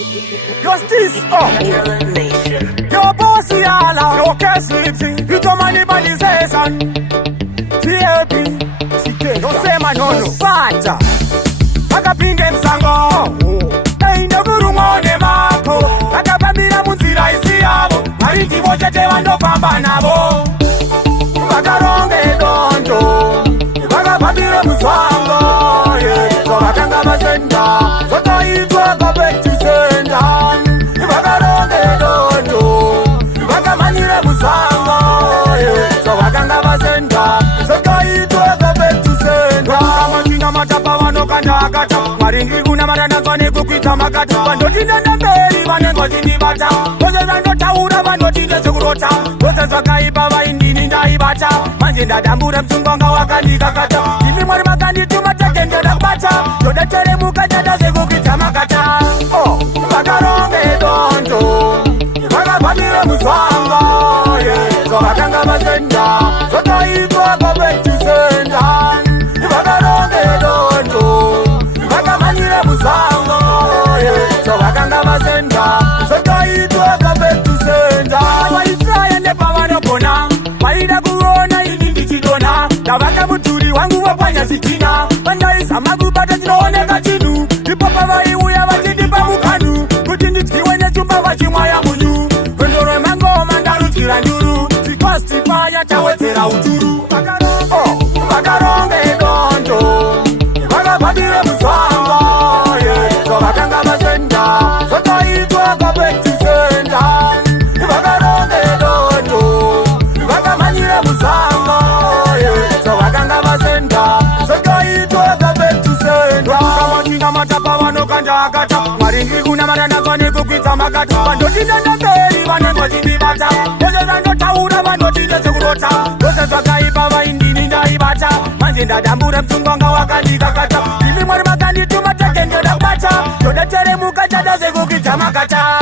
Justice, your bossy all no care sleeping. You to money by the session. TLP, don't say my no Pata. Akapinde msango. Ainda kurumone mako. Akapambira munzira isiyabo. Mariti vochete vandofamba navo. Vakaronge donjo. Vakapambira musango. So vakanga vasenda. Sotoitwa kapeti senda. Vakaronge donjo. Vakamanyire musango. So vakanga vasenda. Sotoitwa kapeti senda. Kamachinga matapa vanokanda akata. Maringi kuna maranazwa nekukwita makata. Vandotinda mberi vanengwa chindibata. Vose vandotaura vandotinda sekurota. Vose zvakaipa vaindini ndaibata. Manje ndadambura msungwanga wakandikakata. Imi mwari makandituma teke ndoda kubata. Ndoda teremuka nyanda sekukwita makata. Vakaronge donjo. Vakapambire musanga. So vakanga vasenda. Sotoitwa kapeti senda. Vakaronge donjo. Vakamanyire musango. So vakanga vasenda. Sotoitwa kapeti senda. Vaisraye nepavanogona. Vaida kuona ini ndichidona. Ndavaka mudhuri wangu wapwanya sitina. Vandaizama kubata chinooneka chinhu. Ipopa vaiuya vachindipa mukanu. Kuti ndidyiwe nechumba vachimwaya munyu. Rwendo rwemangoma ndarudyira nduru. Chikostifaya chawedzera uturu. Vakaronge donjo. Vakapambire musango. So vakanga vasenda. Sotoitwa kapeti senda. Vakaronge donjo. Vakamanyire musango. So vakanga vasenda. Sotoitwa kapeti senda. Kamachinga matapa vanokanda akata. Maringi kuna maranazwa nekukwidza makata. Vandotinda mberi vanengwa chindibata. Vose vandotaura vandotinda sekurota. Vose zvakaipa vaindini ndaibata. Manje ndadambura msungwanga wakandikakata. Imi mwari makandituma teke ndoda kubata. Ndoda teremuka chanda sekukwidza makata.